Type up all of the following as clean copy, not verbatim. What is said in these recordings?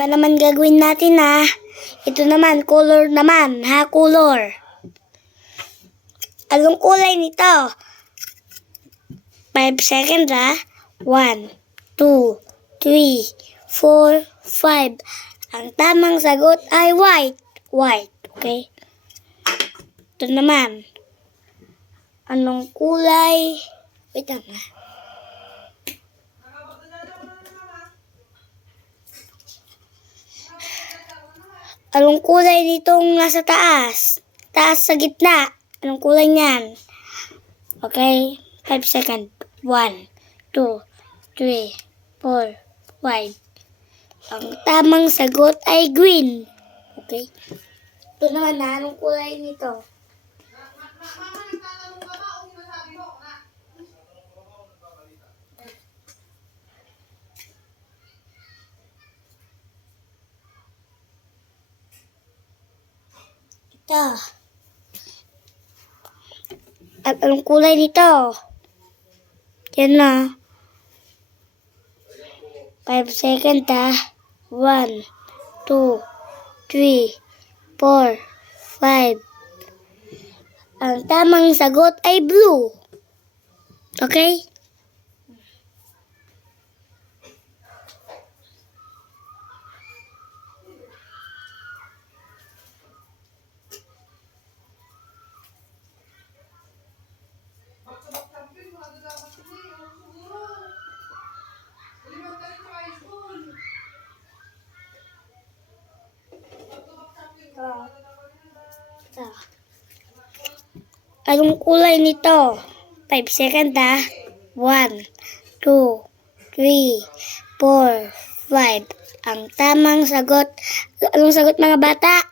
Ba naman gagawin natin ha? Ito naman, color naman ha, color. Anong kulay nito? 5 seconds ha. 1, 2, 3, 4, 5. Ang tamang sagot ay white. White, okay? Ito naman. Anong kulay? Wait lang ha. Anong kulay nitong nasa taas? Taas sa gitna. Anong kulay niyan? Okay. 5 seconds. 1, 2, 3, 4, 5. Ang tamang sagot ay green. Okay. Ito naman na. Anong kulay nito? Ito. At anong kulay nito? Yan na. 5 seconds ha. 1, 2, 3, 4, 5. Ang tamang sagot ay blue. Okay? Anong kulay nito? 5 seconds ha. 1, 2, 3, 4, 5. Ang tamang sagot. Anong sagot mga bata?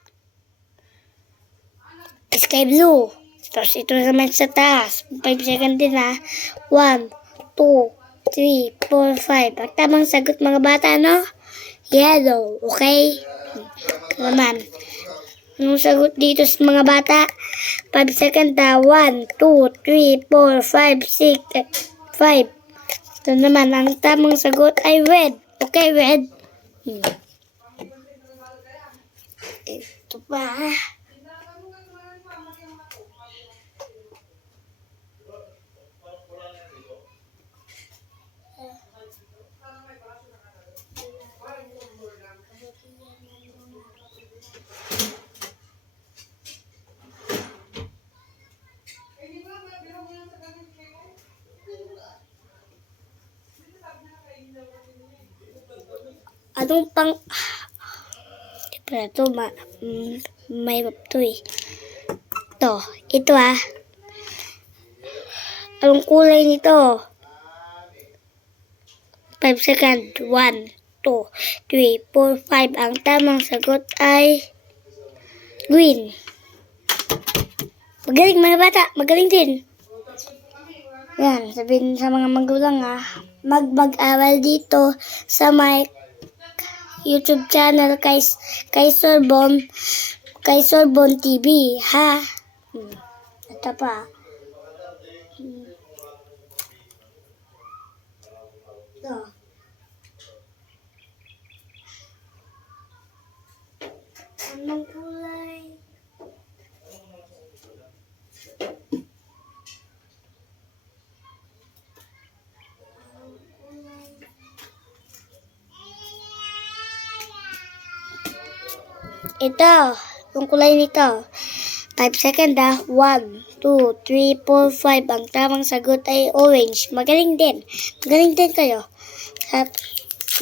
Sky blue. Tapos ito naman sa taas. 5 seconds din ha. 1, 2, 3, 4, 5. Ang tamang sagot mga bata, no? Yellow. Okay? Naman. Anong sagot dito sa mga bata? 5 seconds ha. 1, 2, 3, 4, 5, 6, 5. Ito naman, ang tamang sagot ay red. Okay, red. Ito pa. Anong pang... Ito, may map to eh. Ito ah. Anong kulay nito? 5 seconds. 1, 2, 3, 4, 5. Ang tamang sagot ay green. Magaling mga bata. Magaling din. Yan, sabihin sa mga magulang ah. Mag-aral dito sa may YouTube channel kay Sorbon TV, ha? Ito pa. Ito. Anong kulay? Ito, yung kulay nito. 5 seconds ha. 1, 2, 3, 4, 5. Ang tamang sagot ay orange. Magaling din. Magaling din kayo.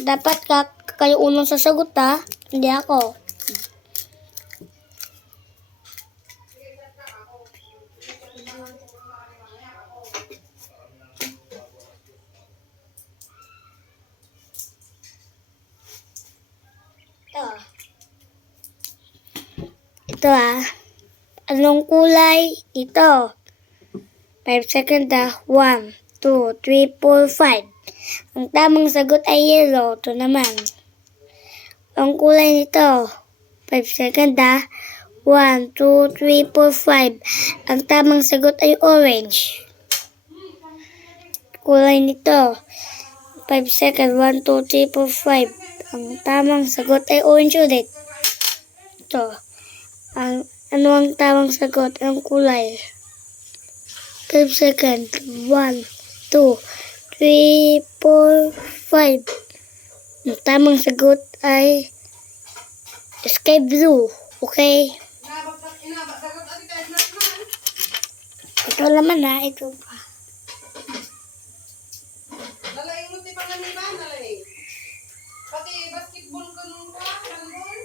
Dapat kayo unang sasagot ha. Hindi ako. Ito ah. Anong kulay? Ito. 5 seconds ah. 1, 2, 3, 4, 5. Ang tamang sagot ay yellow. Ito naman. Ang kulay nito. 5 seconds ah. 1, 2, 3, 4, 5. Ang tamang sagot ay orange. Kulay nito. 5 seconds. 1, 2, 3, 4, 5. Ang tamang sagot ay orange ulit. Ito. Ano ang tamang sagot? Ang kulay. 5 seconds. 1, 2, 3, 4, 5. Ang tamang sagot ay sky blue. Okay? Ito naman ha. Ito pa. Nalay mo ti panganiban, nalay. Pati basketball ka nung ka, handball.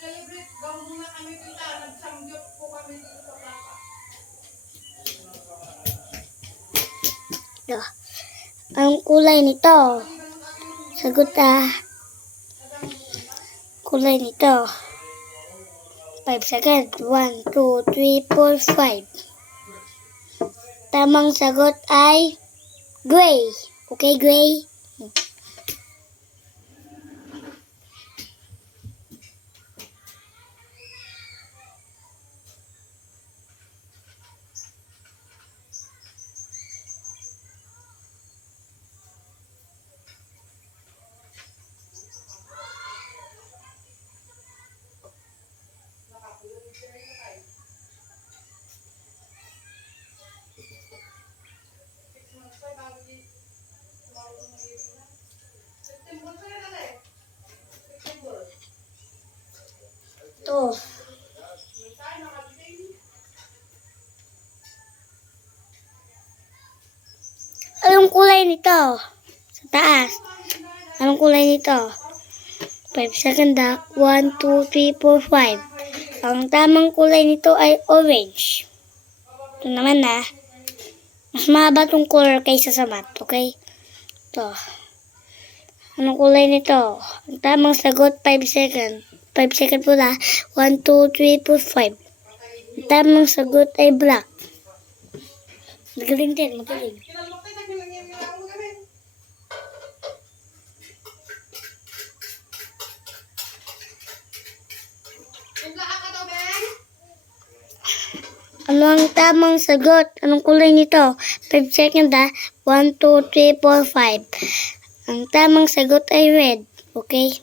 Celebrate daw muna kami kita. Nagsamgyot po kami dito sa plaka. Ito. Ang kulay nito. Sagot kulay nito. 5 seconds. 1, 2, 3, 4, 5. Tamang sagot ay gray. Okay, gray? September pa na nalay. September. Ito. Tayo nakabitin. Anong kulay nito? Sa taas. Anong kulay nito? 5 seconds 1, 2, 3, 4, 5. Ang tamang kulay nito ay orange. Ito naman mas mahaba tong color kaysa sa matte, okay? Ito. Anong kulay nito? Ang tamang sagot, 5 seconds. 5 seconds po 1, 2, 3, 4, 5. Ang tamang sagot ay black. Magaling din, magaling. Kinalok tayo, nagnilang ako kami. Impla ka daw, Ben? Ano ang tamang sagot? Anong kulay nito? 5 seconds 1, 2, 3, 4, 5. Ang tamang sagot ay red. Okay?